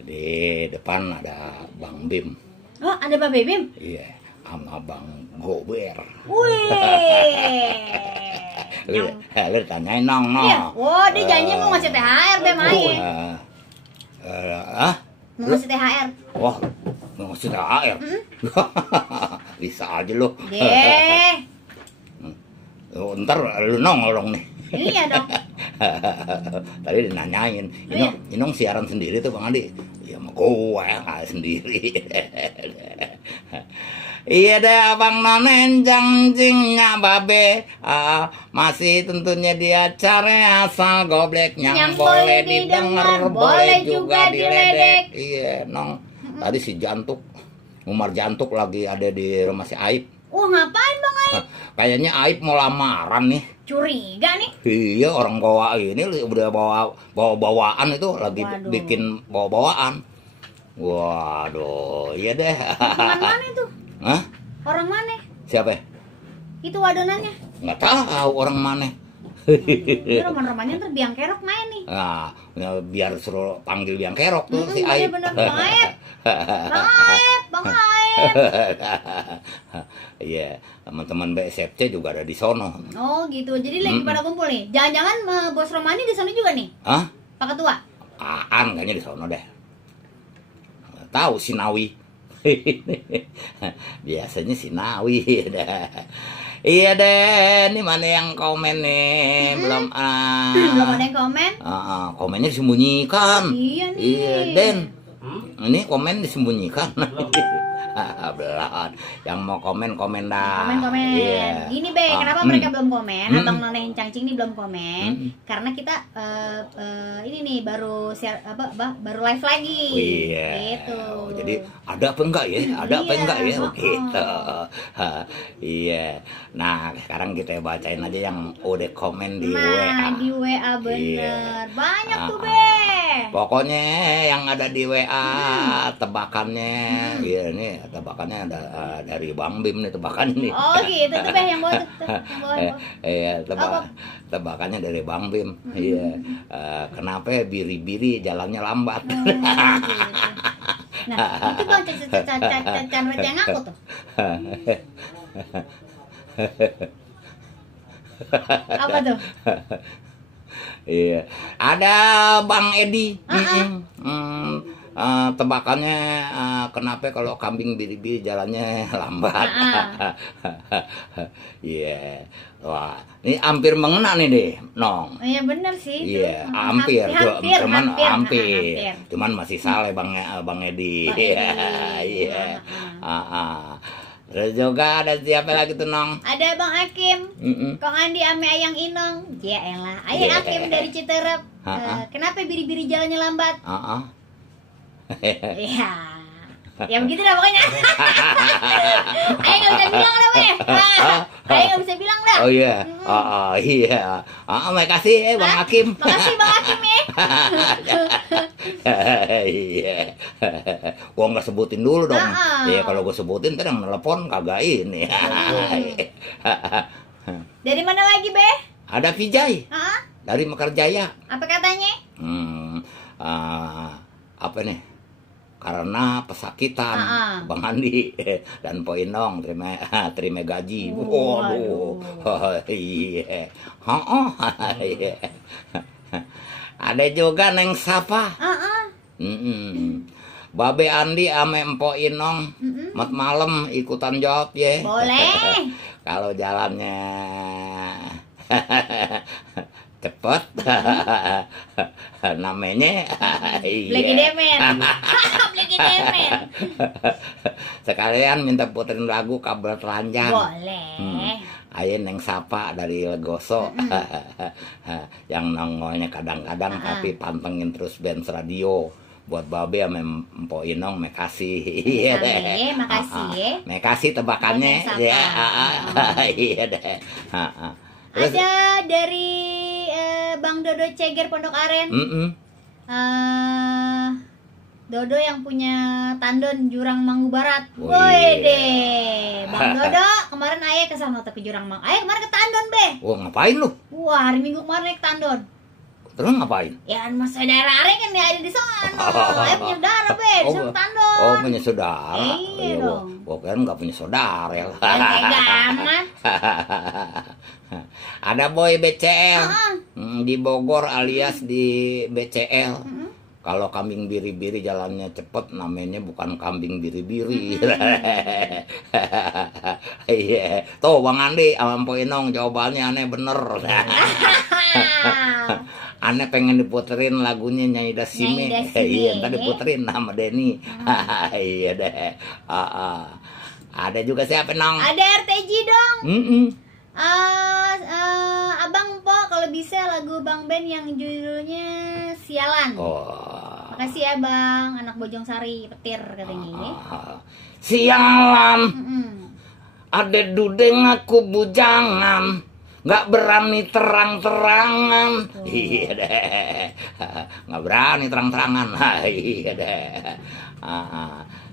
Di depan ada Bang Bim. Oh, ada Bang Bim? Iya, sama Bang Gober. Wih. Lu tanyain nong. Iya. Wah, dia janji mau ngasih THR Bem main. Mau ngasih THR. Wah, mau ngasih THR. Bisa aja lu. Deh. Ntar lu nongolong nih. Iya dong. Tadi dinanyain, Inong siaran sendiri tuh Bang Andi. Ya mau gue nggak sendiri. Iya deh Abang Nonen jangjingnya babe, masih tentunya di acara asal gobleknya yang boleh didengar, boleh juga diledek. Iya Nong, tadi si Umar Jantuk lagi ada di rumah si Aib. Wah, ngapain Bang Aib? Kayaknya Aib mau lamaran nih. Curiga nih. Iya, orang bawa ini udah bawa-bawaan itu lagi. Waduh. Bikin bawa-bawaan. Waduh, iya deh. Orang mana itu? Hah? Orang mana? Siapa? Itu wadonannya. Nggak tahu orang mana. Ini roman-romannya ntar Biang Kerok main nih. Nah, biar suruh panggil Biang Kerok tuh si Aib. Bener-bener Bang Aib. Bang Aib, Bang Aib. Iya, teman-teman BSFC juga ada di sono. Oh gitu, jadi lagi pada kumpul nih. Jangan-jangan Bos Romani di sana juga nih? Hah? Pak Ketua? Kayaknya di sono deh. Nggak tahu Sinawi. Biasanya Sinawi. Iya deh, ini mana yang komen nih? Belum ada yang komen? Komennya disembunyikan. Iya nih. Iya, Den. Ini komen disembunyikan. Belan. Yang mau komen dah. Komen. Iya. Ini Be, kenapa mereka belum komen? Abang Noneng Cangcing ini belum komen karena kita ini nih baru share baru live lagi. Iya. Gitu. Jadi ada apa enggak ya? Ada apa enggak ya? Gitu. Iya. Nah, sekarang kita bacain aja yang udah komen di WA. Di WA bener. Iya. Banyak tuh Be. Pokoknya yang ada di WA tebakannya, iya nih tebakannya ada dari Bang Bim nih tebakan nih. Oh gitu tuh Beh yang bawa tuh. Iya tebakannya dari Bang Bim. Iya. Kenapa biri-biri jalannya lambat? Oh, gitu. Nah itu Bang Chandra yang aku tuh. Apa tuh? Iya, ada Bang Edi. Tebakannya kenapa kalau kambing biri-biri jalannya lambat? Iya, wah, ini hampir mengena nih deh, Nong. Iya bener sih. Iya, hampir. Cuman masih salah Bang Edi. Iya. Terus juga ada siapa lagi tuh Nong? Ada Bang Hakim, Kong Andi ame Ayang Inong. Ya elah, Ayang Hakim dari Citerep. Kenapa biri-biri jalannya lambat? Iya, ya begitu dah pokoknya. Ayang nggak bisa bilang dah Bang. Ayang nggak bisa bilang dah. Oh iya, iya. Makasih Bang Hakim. Makasih Bang Hakim ya. Iya. Gua nggak sebutin dulu dong. Iya kalau gua sebutin ntar yang telepon kagak ini. Dari mana lagi Be? Ada Vijay. Dari Mekarjaya. Apa katanya? Apa nih? Karena pesakitan Bang Andi dan Po Inong terima gaji. Waduh. Iya. Ada juga Neng Sapa. Babe Andi ame Empo Inong mat malam ikutan jawab ya. Boleh. Kalau jalannya cepet namanya Bleki Demen. Bleki Demen. Sekalian minta puterin lagu Kabar Telanjang. Boleh. Ayo Neng Sapa dari Legoso. Yang nongolnya kadang-kadang tapi pantengin terus Benz Radio. Buat Babe sama Empo Inong makasih. Iya deh. Makasih. Makasih tebakannya. Iya deh. Ada dari Bang Dodo Ceger Pondok Aren. Dodo yang punya tandon Jurang Manggu Barat. Woi deh, Bang Dodo kemarin ayah ke sana ke Jurang Manggu. Ayah kemarin ke tandon Be. Wah ngapain lu? Wah hari Minggu kemarin naik tandon. Terus ngapain? Ya mas saudara Are kan ada di sana. Saya punya saudara be, di sana Tandon. Oh punya saudara. Iya dong. Gua kan nggak punya saudara ya. Kayak aman. Ada boy BCL di Bogor alias di BCL. Kalau kambing biri-biri jalannya cepet, namanya bukan kambing biri-biri. Iya, tuh Bang Andi sama Mpok Inong jawabannya aneh bener. Aneh pengen diputerin lagunya Nyai Dasime. Iya, ntar diputerin sama Denny. Iya deh. Ada juga siapa Nong? Ada RTG dong. Abang Po kalau bisa lagu Bang Ben yang judulnya Sialan. Makasih ya Bang, anak Bojong Sari Petir katanya. Sialan. Ade dudeng aku bujangan, nggak berani terang-terangan. Iya deh, nggak berani terang-terangan. Iya deh.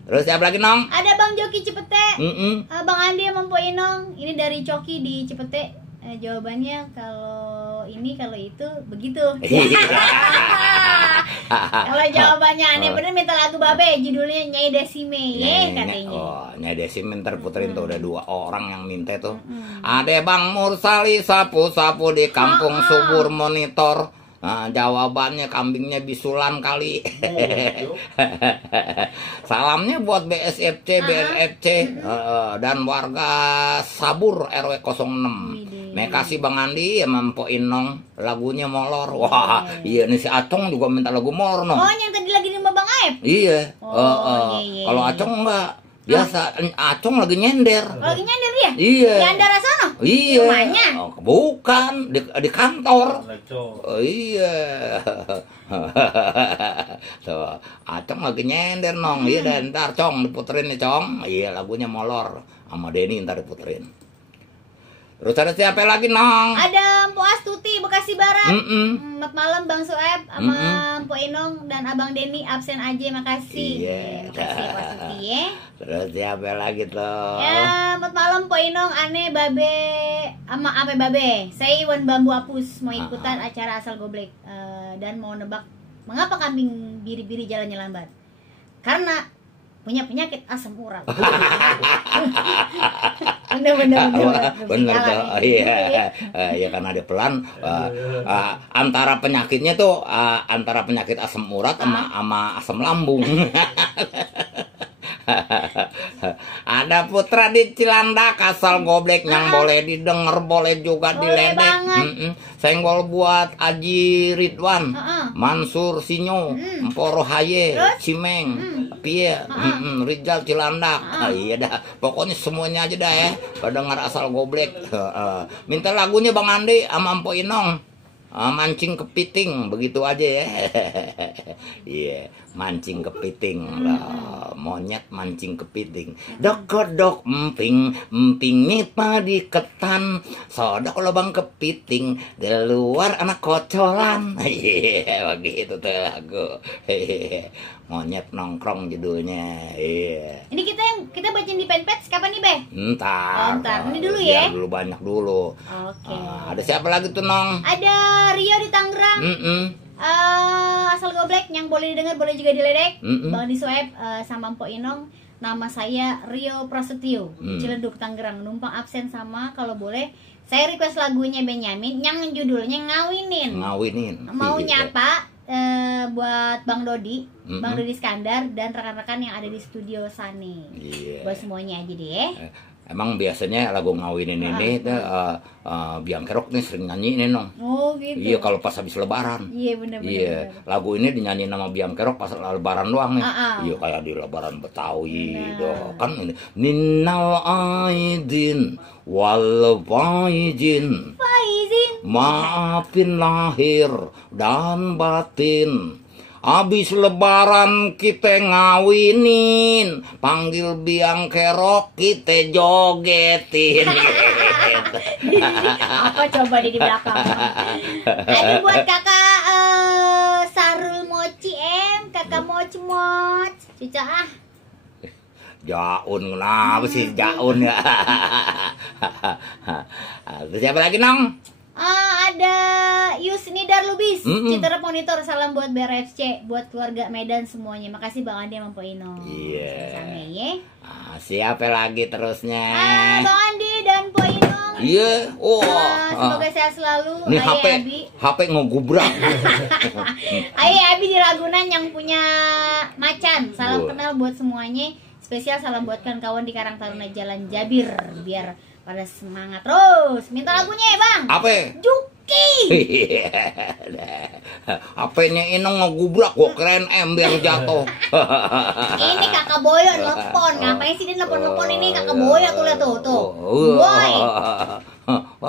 Terus siapa lagi Nong? Ada Bang Joki Cipete. Bang Andi sama Mpok Inong. Ini dari Coki di Cipete. Jawabannya kalau ini kalau itu begitu. Kalau jawabannya aneh bener minta lagu Babe, judulnya Nyai Desime ya katanya. Oh, Nyai Desime ntar puterin tuh, udah 2 orang yang minta tuh. Ada Bang Mursali sapu-sapu di kampung Subur Monitor. Nah, jawabannya kambingnya bisulan kali. Salamnya buat BSFC, BNFC dan warga Sabur RW 06. Makasih Bang Andi sama Mpok Inong, lagunya molor. Wah, iya nih si Acong juga minta lagu molor Nong. Oh, yang tadi lagi di Bang Aep. Iya. Kalau Acong enggak. Biasa Acong lagi nyender. Lagi nyender ya? Iya. Di Andara sono? Iya. Rumahnya? Bukan, di kantor. Iya. Tuh, Acong lagi nyender Nong. Iya dan ntar Cong diputerin nih Cong. Iya lagunya molor. Sama Denny ntar diputerin. Terus ada siapa lagi Nong? Ada Mpok Astuti Bekasi Barat. Selamat malam Bang Soeb sama Mpok Inong dan Abang Denny absen aja, makasih. Iya. Makasih Mpok Astuti ya. Terus siapa lagi tuh? Ya, selamat malam Mpok Inong, aneh Babe sama apa Babe. Saya Iwan Bambu Apus mau ikutan acara Asal Goblek dan mau nebak mengapa kambing biri-biri jalannya lambat. Karena punya penyakit asam urat. Bener. Iya, ya karena dia pelan. Antara penyakitnya tuh antara penyakit asam urat sama asam lambung. Ada Putra di Cilandak Asal Goblek yang boleh didengar, boleh juga diledek. Senggol buat Aji Ridwan, Mansur Sinyo, Mporo Haye, Cimeng, Pie, Rijal Cilandak. Iya dah, pokoknya semuanya aja dah ya. Pendengar Asal Goblek. Minta lagunya Bang Andi sama Mpok Inong. Mancing kepiting, begitu aja ya. Iya, mancing kepiting lah. Monyet mancing kepiting. Dok emping nipa di ketan. Sodok lubang kepiting, di luar anak kocolan. Iya, begitu tuh lagu. Monyet nongkrong judulnya. Iya. Ini kita bacain di fanpage kapan nih, Be? Ntar. Ini dulu ya. Dulu banyak dulu. Oke. Ada siapa lagi tuh Nong? Ada Rio di Tangerang. Asal Goblek yang boleh didengar, boleh juga diledek. Bang di Soeb sama Mpok Inong. Nama saya Rio Prasetyo, Ciledug Tangerang. Numpang absen sama kalau boleh. Saya request lagunya Benyamin yang judulnya Ngawinin. Mau nyapa buat Bang Dodi, Bang Dodi Skandar dan rekan-rekan yang ada di studio Sani. Buat semuanya aja deh. Emang biasanya lagu Ngawinin ini Biang Kerok nih sering nyanyiin Nong. Oh gitu. Iya kalau pas habis lebaran. Iya benar. Iya, lagu ini dinyanyiin sama Biang Kerok pas lebaran doang nih. Iya kayak di lebaran Betawi doh. Kan ini Ninal Aidin wal faizin. Maafin lahir dan batin. Abis lebaran kita ngawinin, panggil Biang Kerok kita jogetin. Apa coba di belakang? Ada buat kakak Sarul Moci kakak Moci Cica Jaun, kenapa sih Jaun ya? Siapa lagi Nong? Ada Yusnidar Lubis, Citra Monitor, salam buat BRFC, buat keluarga Medan semuanya. Makasih Bang Andi sama Po Ino. Iya. Siapa lagi terusnya? Bang Andi dan Po Ino. Iya. Semoga sehat selalu. Ini HP ngegubrak. Aye Abi di Ragunan yang punya macan. Salam kenal buat semuanya. Spesial salam buat kawan di Karang Taruna Jalan Jabir, biar pada semangat terus. Minta lagunya ya Bang. Apa? Juki. HP-nya Inong ngegubrak, gua keren biar jatuh. Ini Kakak Boyo nelfon. Ngapain sih dia nelfon ini Kakak Boyo tuh, lihat tuh. Boy.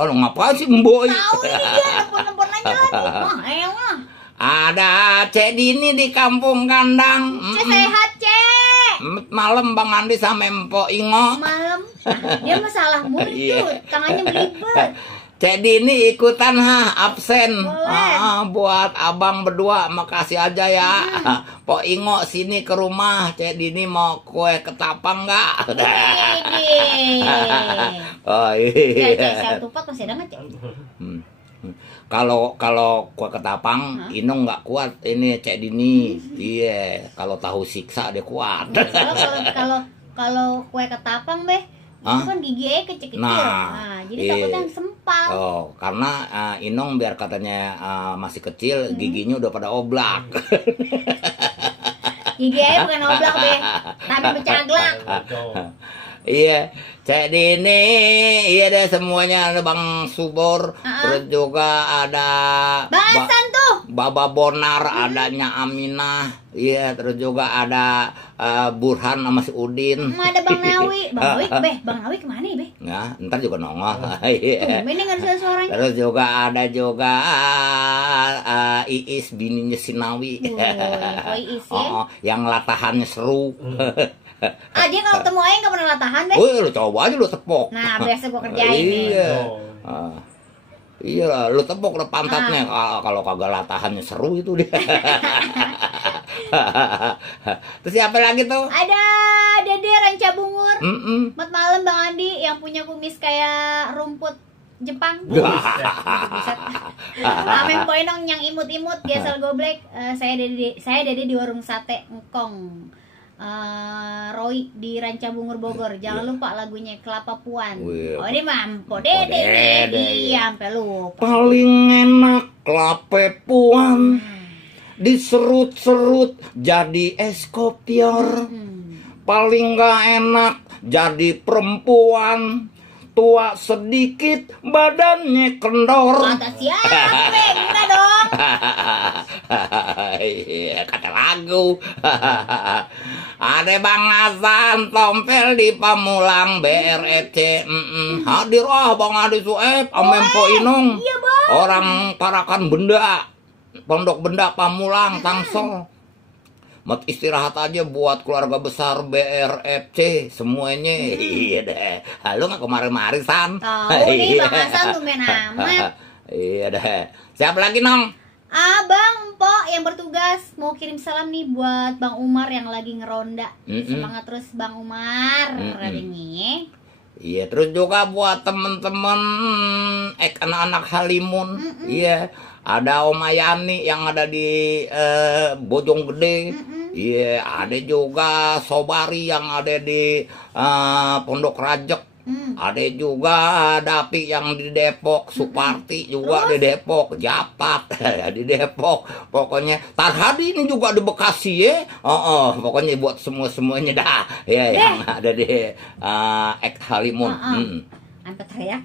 Lu ngapain sih Boy? Tahu ini dia nelfon aja lagi. Mah. Ada Cek Dini di kampung kandang. Sehat Cek. Malam Bang Andi sama Mpok Ingo. Malam. Dia masalah mulut, tangannya belibet. Cek Dini ikutan absen. Boleh. Buat abang berdua makasih aja ya. Pok Ingo sini ke rumah. Cek Dini mau kue ketapang nggak? Oh iya. Saya tupak masih ada nggak Cek? Kalau kue ketapang, Inong nggak kuat. Ini Cek Dini. Iya. Kalau tahu siksa dia kuat. Kalau kue ketapang itu kan giginya kecil-kecil. Nah, jadi takutnya sempal. Karena Inong biar katanya masih kecil, giginya udah pada oblak. Giginya bukan oblak tapi mencaglak. Iya, Cek Dini, iya deh semuanya, ada Bang Subur, terus juga ada Bahasan tuh Baba Bonar, adanya Aminah, iya, terus juga ada Burhan sama si Udin. Ada Bang Nawi, Bang Nawi kemana ya Ya, ntar juga nongol. Iya. Ini nggak ada suaranya. Terus ada juga Iis bininya si Nawi. Iis ya. Yang latahannya seru. Dia kalau ketemu Aing nggak pernah latahan lu coba aja lu tepok. Nah, biasa gua kerjain Iya. Iya, lu tepok pantatnya. Kalau kagak latahannya seru itu dia. Terus siapa lagi tuh? Ada Dede Ranca Bungur. Selamat malam Bang Andi yang punya kumis kayak rumput Jepang. Amin Poinong yang imut-imut dia asal goblek. Saya Dede di warung sate Engkong. Roy di Ranca Bungur Bogor. Jangan lupa lagunya Kelapa Puan. Ini mampu Dede. Iya, sampai lupa. Paling enak Kelapa Puan. Diserut-serut jadi es kopior. Paling gak enak jadi perempuan. Tua sedikit badannya kendor. Kata siapa? Kita dong. Kata lagu. Ada Bang Hasan Tompel di Pamulang BRFC. Hadir Bang Adi Sueb sama Mpok Inong. Iya Bang. Orang Parakan Benda, Pondok Benda Pamulang Tangsel. Mat istirahat aja buat keluarga besar BRFC semuanya. Iya deh. Lu nggak kemarin-kemarin San? Tahu nih Bang Hasan tuh main amat. Iya deh. Siapa lagi Nong? Bang Mpok yang bertugas mau kirim salam nih buat Bang Umar yang lagi ngeronda. Semangat terus Bang Umar. Ini. Iya, terus juga buat temen-temen anak-anak Halimun. Iya, ada Oma Yani yang ada di Bojonggede. Iya, ada juga Sobari yang ada di Pondok Rajek. Ada juga Dapi yang di Depok, Suparti juga di Depok, Japat di Depok. Pokoknya Tarhadi ini juga di Bekasi ya. Pokoknya buat semuanya dah. Ya yang ada di Halimun. Sampai teriak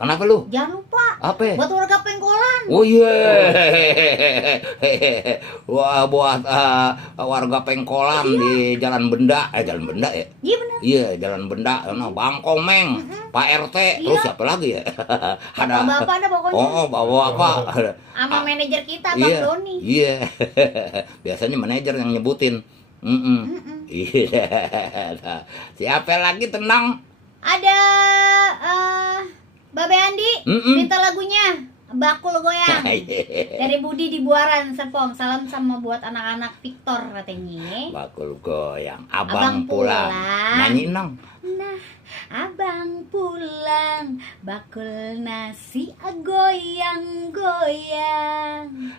Kenapa lu? Jangan lupa. Apa? Buat warga Pengkolan. Oh iya. Wah, buat warga Pengkolan di Jalan Benda. Jalan Benda ya? Iya benar. Iya, Jalan Benda. Bang Komeng, Pak RT, terus siapa lagi ya? Ada Bapak ada pokoknya. Bapak. Sama manajer kita Bang Doni. Iya. Biasanya manajer yang nyebutin. Iya. Siapa lagi tenang? Ada Babe Andi minta lagunya bakul goyang. Dari Budi di Buaran Serpong. Salam sama buat anak-anak Victor katanya. Bakul goyang. Abang pulang. Nyanyi nong. Nah, abang pulang, bakul nasi goyang-goyang.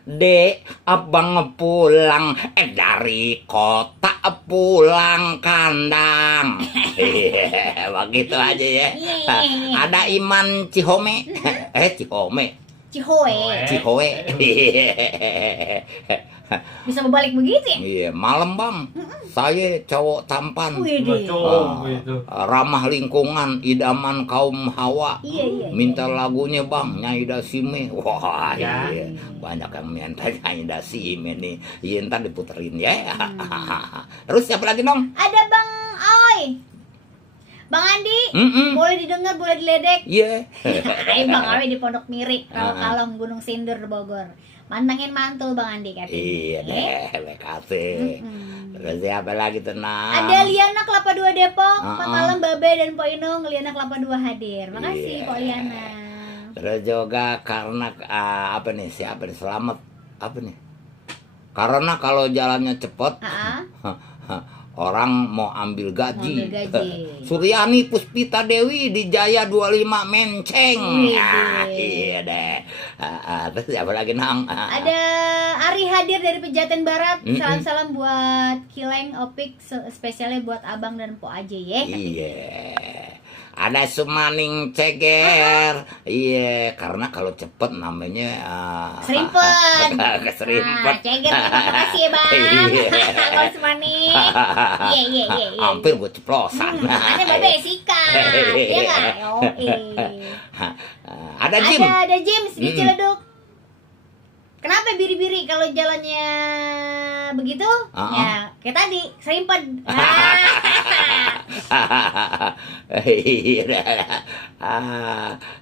Dek, abang pulang dari kota pulang kandang. Begitu aja ya. Ada Iman Cihome. Cihome. Cihoe. Bisa berbalik begitu ya? Iya, malam bang. Saya cowok tampan. Ramah lingkungan, idaman kaum hawa. Iya. Minta lagunya bang, Nyai Dasime. Wah, iya. Banyak yang minta Nyai Dasime nih. Iya, ntar diputerin ya. Terus siapa lagi dong? Ada Bang Aoi. Bang Andi, boleh didengar, boleh diledek. Iya. Bang Aoi di Pondok Miri, Rawakalong, Gunung Sindur, Bogor. Mantengin mantul Bang Andi katanya. Iya deh, makasih. Terus siapa lagi tenang? Ada Liana Kelapa 2 Depok, Pak Malam Babe dan Pak Inung, Liana Kelapa 2 hadir. Makasih Pak Liana. Terus juga karena apa nih, siapa nih, Selamat apa nih? Karena kalau jalannya cepet, orang mau ambil gaji. Suryani Puspita Dewi di Jaya 25 Menceng. Iya deh. Terus siapa lagi nang? Ada Ari hadir dari Pejaten Barat. Salam-salam buat Kileng Opik, spesialnya buat Abang dan Po aja ya. Iya. Ada Sumaning Ceger. Iya, karena kalau cepet namanya Serimpet. Keserimpet. Ceger, terima kasih ya Bang. Kalau Sumaning. Iya. Hampir gue ceplosan. Ada Babe sikat. Iya enggak? Ada Jim. Ada James di Ciledug. Kenapa biri-biri kalau jalannya begitu? Ya, kayak tadi, serimpet.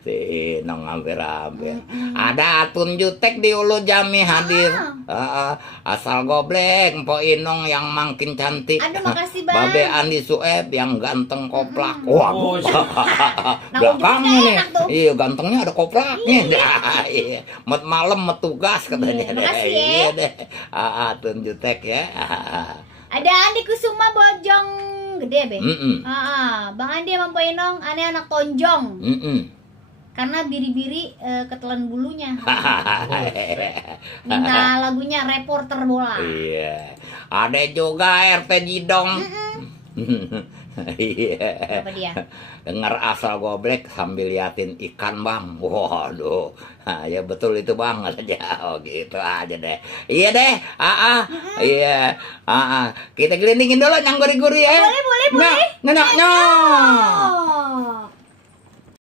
Si Nong hampir-hampir. Ada Atun Jutek di Ulu Jami hadir. Asal goblek, Mpok Inong yang makin cantik. Aduh, makasih Bang. Babe Andi Sueb yang ganteng koplak. Wah, belakangnya nih. Iya, gantengnya ada koplaknya. Iya. Met malam met tugas katanya. Makasih ya. Iya deh. Atun Jutek ya. Ada Andi Kusuma Bojong gede be. Bang Andi sama Pak Inong, aneh anak tonjong. Karena biri-biri ketelan bulunya. Minta lagunya reporter bola. Iya. Ada juga RT Jidong. Iya. Apa dia? Dengar asal goblek sambil liatin ikan bang. Waduh. Ya betul itu bang. Oh gitu aja deh. Iya deh. Iya. Kita gelindingin dulu yang gurih-gurih ya. Boleh. Nah.